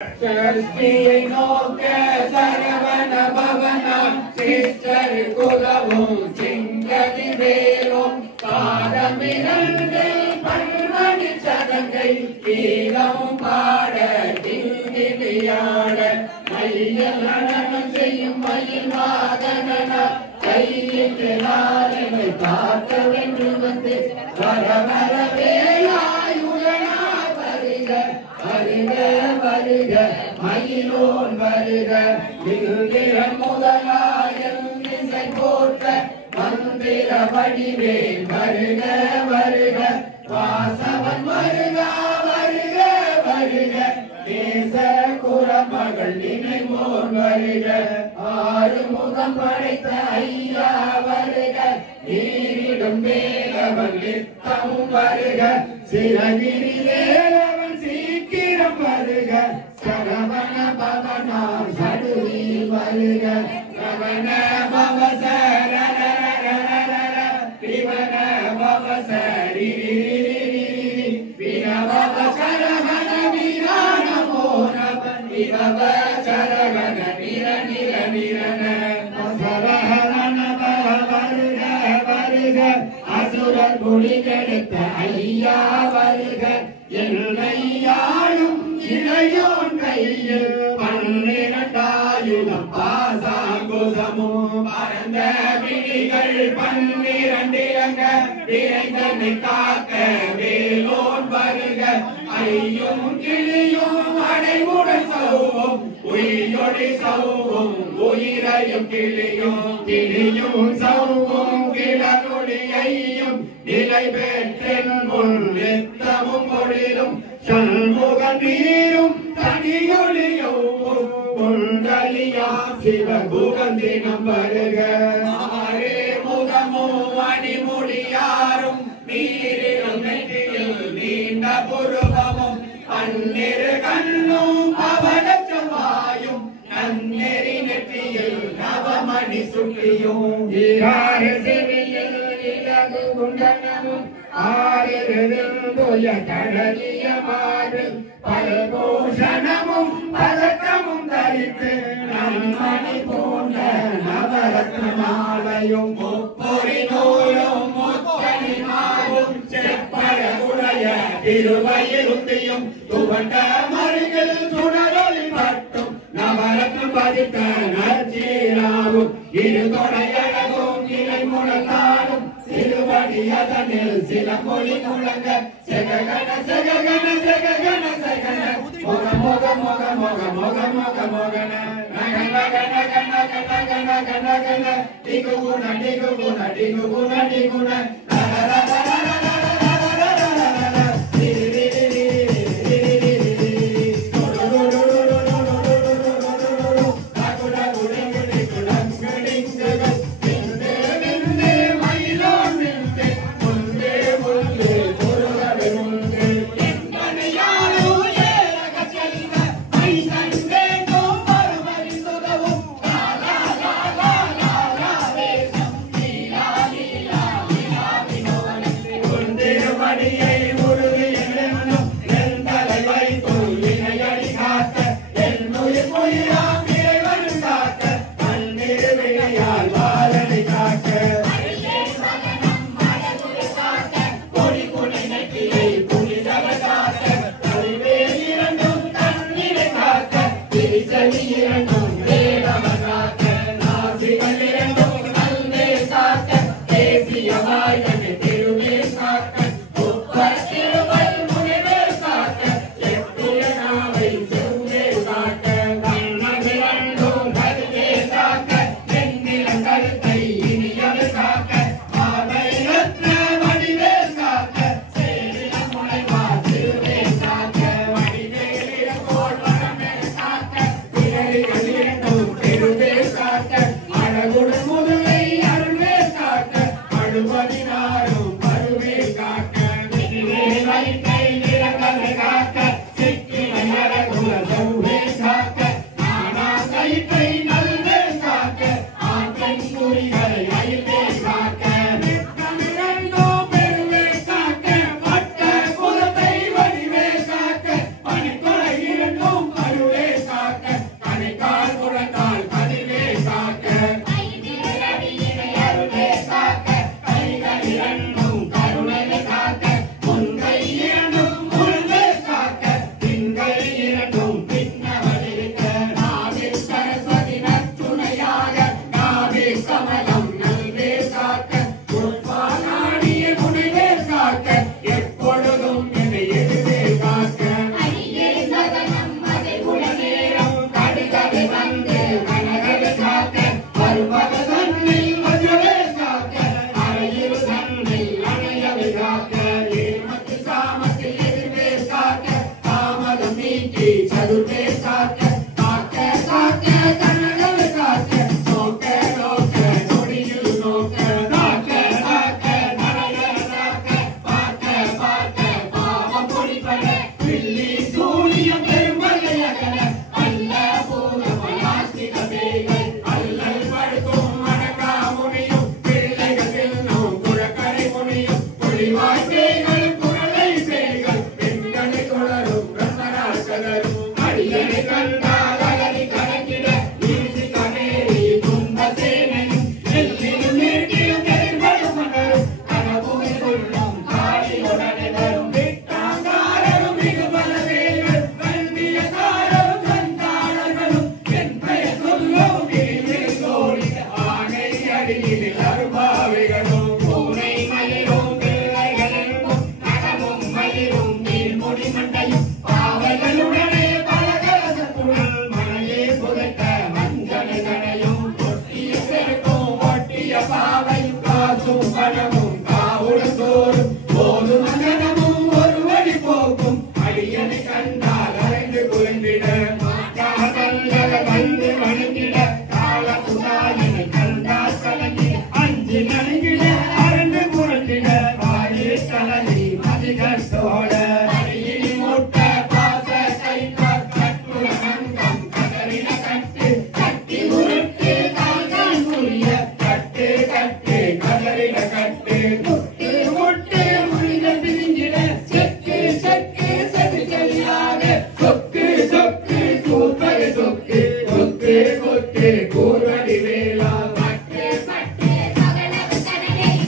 சஷ்டியை நோக்க சரவண பவனம் சித்தர் குலவும் சிங்கதி வேலும் பாதமிரண்டு பன்மணி சதங்கை கீதம் பாட திங்கிலியாட மையல் நடனம் செய்யும் மயில் வாகன கையில் நாளை பார்க்க வென்று வந்து வர வர வேலாயுதனா வருக வருக வருக மயிலோன் வருக மிகுதிரன் முதலாயம் இசை போற்ற மந்திர வடிவேல் வருக வருக வாசவன் வருக வருக வருக தேச குரமகள் நினைவோன் வருக ஆறு முகம் படைத்த ஐயா வருக நீரிடும் வேலவன் நித்தமும் வருக சிறகிரி வேலவன் சீக்கிரம் வருக சரவண பவனார் சடுவில் வருக ரவண பவசர திவன பவசரி விரவ சரவண விரானமோ நவன் விரவ சரவண நிர நிர நிரன சரஹரண வருக வருக அசுரர் குடி கெடுத்த ஐயா வருக என்னையாளும் இளையோன் கையில் 12 பாசாங்குசமும் பரந்த விழிகள் 12 இறங்க விரைந்தனை காக்க வேலோன் வருக ஐயும் கிளியும் அடைவுடன் சௌவும் உயிரொடி சௌவும் உயிரையும் கிளியும் சௌவும் கிளரொடி ஐயும் நிலை பெற்றென் முன் நித்தமும் ஒளிரும் சண்முக நீரும் தனியொளியும் குண்டலியா சிவபுகந்தினம் வருக ஆரே முகமும் மணிமுடியாரும் நீரிலும் நெற்றியில் நீண்ட புருவமும் 12 கண்ணும் பவனச்சவாயும் நன்னெறி நெற்றியில் நவமணி சுற்றியும் ஈராறு செவியில் இலகு குண்டனமும் ஆரிருந்துய கடலிய மாறில் பல்பூஷணமும் பதக்கமும் தரித்து நன்மணி போன்ற நவரத்ன மாலையும் முப்பொறி நூலும் முத்தனி மாவும் செப்பட உடைய திருவயிருத்தியும் துவண்ட மருகில் சுடரொளி பட்டும் நவரத்னம் பதித்த நற்சீராவும் இரு தொடையழகும் இலை முழங்காடும் திருவடி அதனில் சில மொழி முழங்க செககன செககன செககன செகன மொக மொக மொக மொக மொக மொக மொகன நகன நகன நகன நகன நகன நகன டிகுகுண டிகுகுண டிகுகுண டிகுண Hare அடியனை கண்டால் அகதி கலக்கிட வீசி கணேறி துன்ப சேனையும் எல்லிலும் நீட்டிலும் எதிர்படும் மன்னரும் கனவும் கொள்ளும் காளியுடனே வரும் விட்டாங்காரரும் மிகுபல வேல்கள் கல்வியக்காரரும் சந்தானர்களும் என் பெயர் சொல்லும் கிரிமிருந்தோடி ஆணை அடியில் அருபாவிகளும் பூனை மயிலும் பிள்ளைகளும் நகமும் மயிலும் நீர்முடி மண்டையும் பாவைகளுடனே பலகலசத்துடன் மழையே புதைத்த மஞ்சள் கடையும் ஒட்டிய பெருக்கும் ஒட்டிய பாவையும் காசும் பணமும் காவுடு தோறும் போதும் மகனமும் ஒரு வழி போக்கும் அடியனை கண்டால் அரைந்து குறைந்திட மாட்டாதல்கள் வந்து வணங்கிட கால புதாயனை கண்டால் கலங்கி அஞ்சு நடுங்கிட அரண்டு புரண்டிட வாயே கலனி மதிகத்தோட அடியினி மூட்ட பாச கைப்பார் கட்டுர மங்கம் கதறின கட்டு கட்டி உருட்டு கால்கால் புரிய கட்டு கட்டு கதறின கட்டு முட்டு முட்டு முழிகள் பிரிஞ்சிட செக்கு செக்கு செது செதியாக சொக்கு சொக்கு கூப்பது சொக்கு சொக்கு கொத்து கூர்வடி வேளா பட்டு பட்டு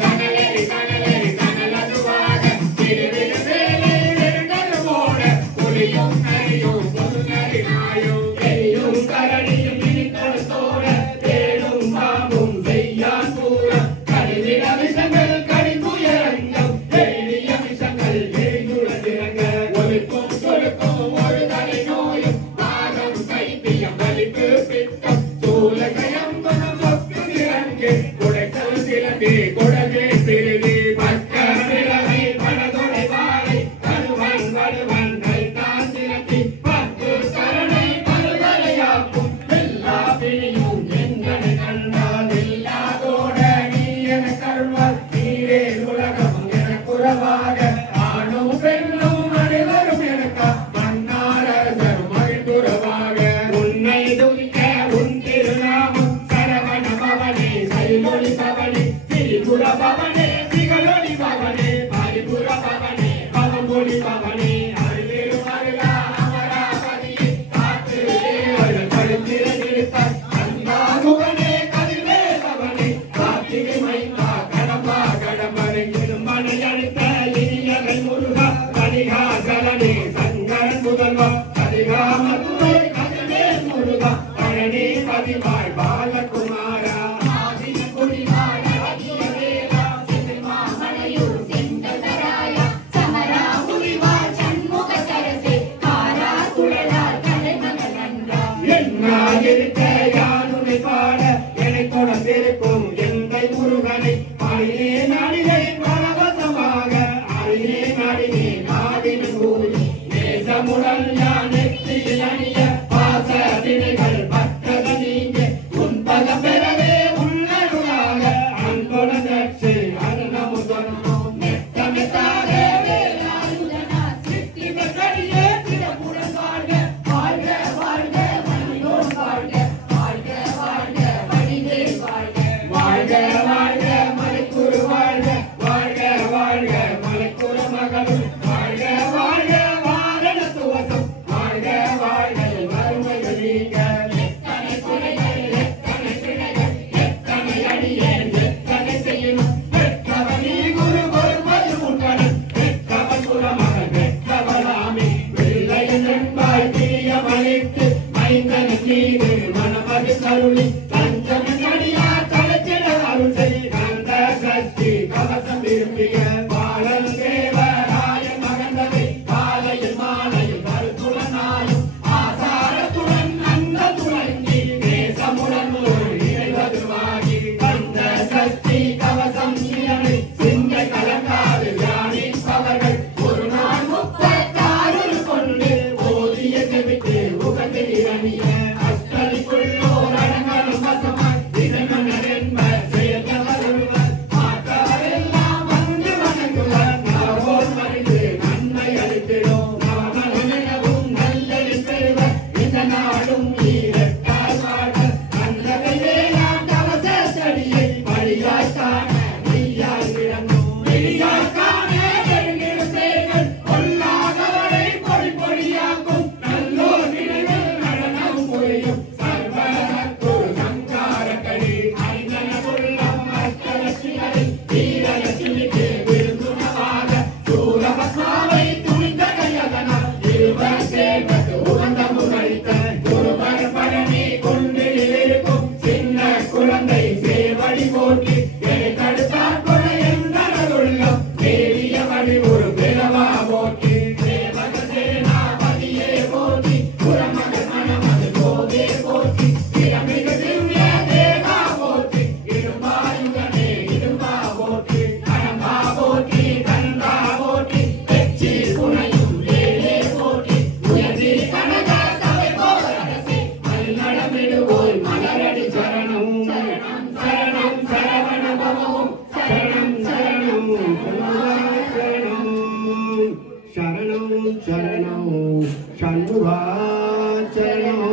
கனலடி கனலடி கனலதுவாக திருவிழ வேலை நெருங்கல் போட புலியும் நரியும் பொன்னரி நாயும் எரியும் கரடியும் இனிக்கொடுத்தோட தேடும் பாம்பும் செய்யான் பூரம் கடிவிட விஷங்கள் கடிந்துயரங்கம் எளிய விஷங்கள் எரிந்துளதிரங்க ஒலிப்பும் சொலுக்கும் ஒரு தலை நோயும் பாகம் சைத்தியம் வலிப்பு பித்தம் சூலகயம் குணம் சொத்து திறங்கு குடைத்தல் திறங்கு குடகே திருவி பக்க பிறவை படதொடை வாழை கருவன் வடுவன் கைதான் திரட்டி பத்து கரணை பருவலையாக்கும் எல்லா பிணியும் எங்களை கண்டால் இல்லாதோட நீ என கருள்வார் நீரே உலகம் என குறவாக ஆணும் பெண்ணும் அனைவரும் எனக்கா மன்னாரசர் மகிழ்ந்துறவாக உன்னை துதிக்க உன் திருநாமம் சரவண பவனே சைலொளி பவனே திரிபுர பவனே திகழொளி பவனே பரிபுர பவனே பவமொழி பவனே அருளிரு அருளா அமராவதியே காத்து தேவர்கள் படுத்திர நிறுத்தார் அந்தாமுகனே கதிர்வே பவனே கார்த்திகை மைந்தா கடம்பா கடம்பரெங்கிலும் மனை அளித்த இனியகை முருகா கலிகா சலனே சங்கரன் முதல்வா கலிகா மதுரை கதிர்வே முருகா பழனி பதிவாய் பாலகுமாரா ஆதின குடிவாய் ஆதிய வேலா சிறுமா மலையூர் செந்ததராய சமரா உரிவாய் சண்முக சரசே காரா குழலால் கலைமகள் நன்றா என்ன இருக்க யானுனை பாட என்னை தொடர்ந்திருக்கும் எந்தை முருகனை அழியே நாடினை பரவசமாக அழியே நாடினே நாடினும் கூறி நேசமுடன் யான் நெற்றியில் அணிய பாச திணைகள் பட்டத நீங்க உன் பதம் பெறவே உள்ளருளாக அன்புடன் நட்சு அருணமுதனும் நெத்தமெத்தாக வேலாயுதனா சித்தி மெத்தடியே சிறப்புடன் வாழ்க வாழ்க வாழ்க மனிதோன் வாழ்க வாழ்க வாழ்க வடிவேல் வாழ்க வாழ்க வாழ்க மலைக்குரு வாழ்க வாழ்க வாழ்க மலைக்குரு மகளும் வாழ்க வாழ்க வாரண துவசம் வாழ்க வாழ்க வறுமைகள் நீங்க எத்தனை குறைகள் எத்தனை பிழைகள் எத்தனை அடியேன் எத்தனை செய்யணும் பெற்றவனி குரு பொறுப்பது உட்கடன் பெற்றவன் குலமகன் பெற்றவளாமே பிள்ளையின் என்பாய் பிரியமளித்து மைந்தன் மீது மனமது கருளி தஞ்சம் நடியா தலைச்சிட அருள் செய் கந்த சக்தி கவசம் விரும்பிய பாலன் தேவராயன் மகந்ததை பாலையில் மாலையில் கருத்துடனாயும் ஆசாரத்துடன் அந்த துளங்கி தேசமுடன் ஒரு இணைவதுவாகி கந்த சக்தி கவசம் இரணை சிந்தை கலங்காது தியானிப்பவர்கள் ஒரு நாள் 36 கொண்டு ஓதிய செவிட்டு உகந்து இரணிய அஷ்டலிக்குள்ளோர் அடங்கலும் வசமாய் இதனனர் என்பர் செயல்கள் ஒருவர் மாற்றாரெல்லாம் வந்து வணங்குவர் நவோர் மறிந்து நன்மை அளித்திடும் நவமனவும் நல்லதில் பெறுவர் இந்த நாடும் ஈரத்தால் வாழ நல்லதையே நாம் கவச தடியை வழியாய் காண மெய்யாய் விளங்கும் வெளியாய் காண நெருங்கிடும் சேர்கள் பொல்லாதவரை பொடி பொடியாக்கும் நல்லோர் நினைவு சரணம் சண்முகா சரணம்